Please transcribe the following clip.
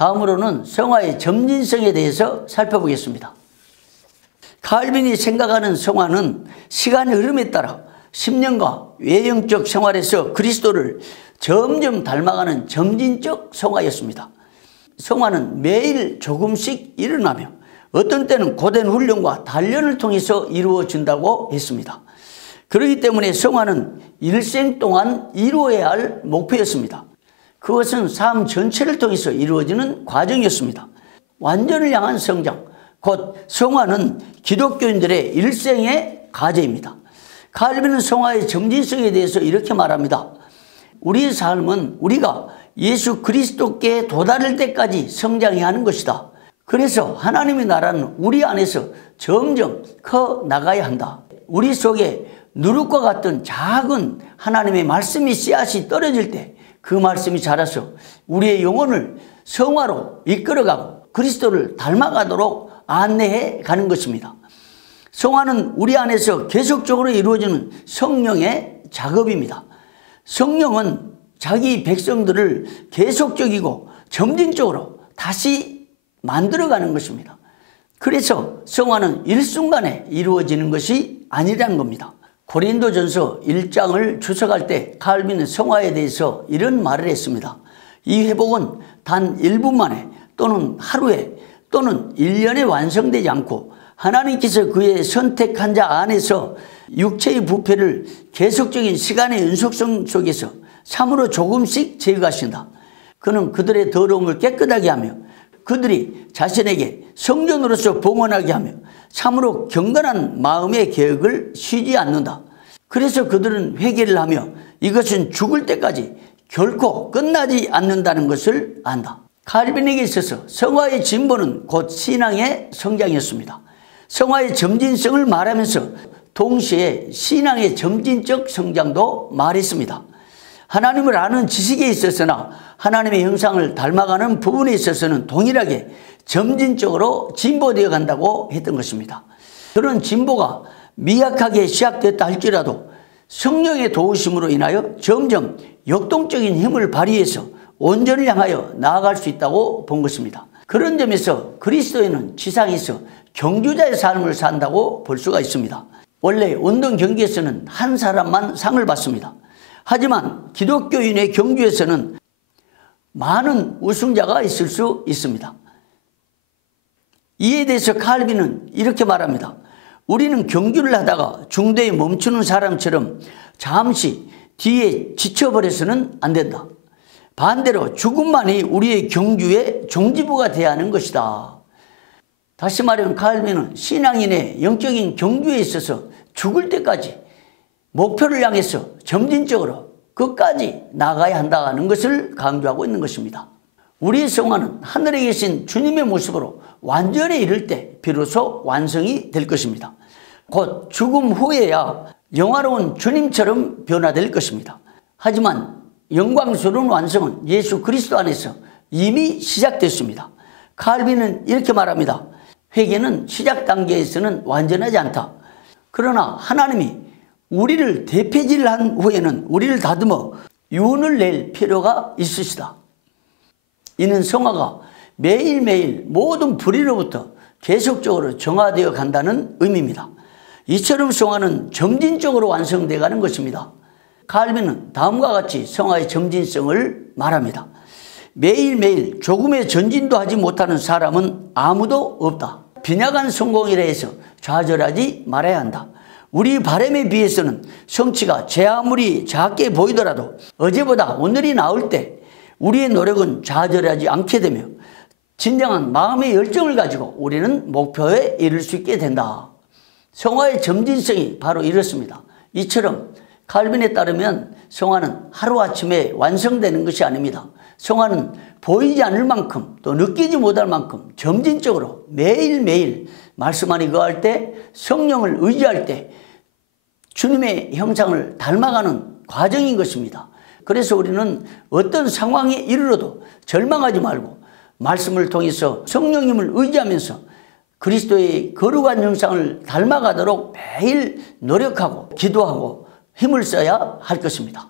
다음으로는 성화의 점진성에 대해서 살펴보겠습니다. 칼빈이 생각하는 성화는 시간의 흐름에 따라 10년과 외형적 생활에서 그리스도를 점점 닮아가는 점진적 성화였습니다. 성화는 매일 조금씩 일어나며 어떤 때는 고된 훈련과 단련을 통해서 이루어진다고 했습니다. 그렇기 때문에 성화는 일생 동안 이루어야 할 목표였습니다. 그것은 삶 전체를 통해서 이루어지는 과정이었습니다. 완전을 향한 성장, 곧 성화는 기독교인들의 일생의 과제입니다. 칼빈은 성화의 점진성에 대해서 이렇게 말합니다. 우리의 삶은 우리가 예수 그리스도께 도달할 때까지 성장해야 하는 것이다. 그래서 하나님의 나라는 우리 안에서 점점 커 나가야 한다. 우리 속에 누룩과 같은 작은 하나님의 말씀이 씨앗이 떨어질 때 그 말씀이 자라서 우리의 영혼을 성화로 이끌어가고 그리스도를 닮아가도록 안내해 가는 것입니다. 성화는 우리 안에서 계속적으로 이루어지는 성령의 작업입니다. 성령은 자기 백성들을 계속적이고 점진적으로 다시 만들어가는 것입니다. 그래서 성화는 일순간에 이루어지는 것이 아니라는 겁니다. 고린도전서 1장을 주석할 때 칼빈은 성화에 대해서 이런 말을 했습니다. 이 회복은 단 1분 만에 또는 하루에 또는 1년에 완성되지 않고 하나님께서 그의 선택한 자 안에서 육체의 부패를 계속적인 시간의 연속성 속에서 참으로 조금씩 제거하신다. 그는 그들의 더러움을 깨끗하게 하며 그들이 자신에게 성전으로서 봉헌하게 하며 참으로 경건한 마음의 계획을 쉬지 않는다. 그래서 그들은 회개를 하며 이것은 죽을 때까지 결코 끝나지 않는다는 것을 안다. 칼빈에게 있어서 성화의 진보는 곧 신앙의 성장이었습니다. 성화의 점진성을 말하면서 동시에 신앙의 점진적 성장도 말했습니다. 하나님을 아는 지식에 있어서나 하나님의 형상을 닮아가는 부분에 있어서는 동일하게 점진적으로 진보되어 간다고 했던 것입니다. 그런 진보가 미약하게 시작됐다 할지라도 성령의 도우심으로 인하여 점점 역동적인 힘을 발휘해서 온전을 향하여 나아갈 수 있다고 본 것입니다. 그런 점에서 그리스도인은 지상에서 경주자의 삶을 산다고 볼 수가 있습니다. 원래 운동 경기에서는 한 사람만 상을 받습니다. 하지만 기독교인의 경주에서는 많은 우승자가 있을 수 있습니다. 이에 대해서 칼빈은 이렇게 말합니다. 우리는 경주를 하다가 중도에 멈추는 사람처럼 잠시 뒤에 지쳐버려서는 안 된다. 반대로 죽음만이 우리의 경주의 종지부가 되어야 하는 것이다. 다시 말하면 칼빈은 신앙인의 영적인 경주에 있어서 죽을 때까지 목표를 향해서 점진적으로 끝까지 나가야 한다는 것을 강조하고 있는 것입니다. 우리의 성화는 하늘에 계신 주님의 모습으로 완전히 이를 때 비로소 완성이 될 것입니다. 곧 죽음 후에야 영화로운 주님처럼 변화될 것입니다. 하지만 영광스러운 완성은 예수 그리스도 안에서 이미 시작됐습니다. 칼빈은 이렇게 말합니다. 회개는 시작 단계에서는 완전하지 않다. 그러나 하나님이 우리를 대표질한 후에는 우리를 다듬어 유언을 낼 필요가 있으시다. 이는 성화가 매일매일 모든 불의로부터 계속적으로 정화되어 간다는 의미입니다. 이처럼 성화는 점진적으로 완성되어 가는 것입니다. 칼빈은 다음과 같이 성화의 점진성을 말합니다. 매일매일 조금의 전진도 하지 못하는 사람은 아무도 없다. 빈약한 성공이라 해서 좌절하지 말아야 한다. 우리 바람에 비해서는 성취가 제 아무리 작게 보이더라도 어제보다 오늘이 나을 때 우리의 노력은 좌절하지 않게 되며 진정한 마음의 열정을 가지고 우리는 목표에 이를 수 있게 된다. 성화의 점진성이 바로 이렇습니다. 이처럼 칼빈에 따르면 성화는 하루아침에 완성되는 것이 아닙니다. 성화는 보이지 않을 만큼 또 느끼지 못할 만큼 점진적으로 매일매일 말씀 안에 거할 때 성령을 의지할 때 주님의 형상을 닮아가는 과정인 것입니다. 그래서 우리는 어떤 상황에 이르러도 절망하지 말고 말씀을 통해서 성령님을 의지하면서 그리스도의 거룩한 형상을 닮아가도록 매일 노력하고 기도하고 힘을 써야 할 것입니다.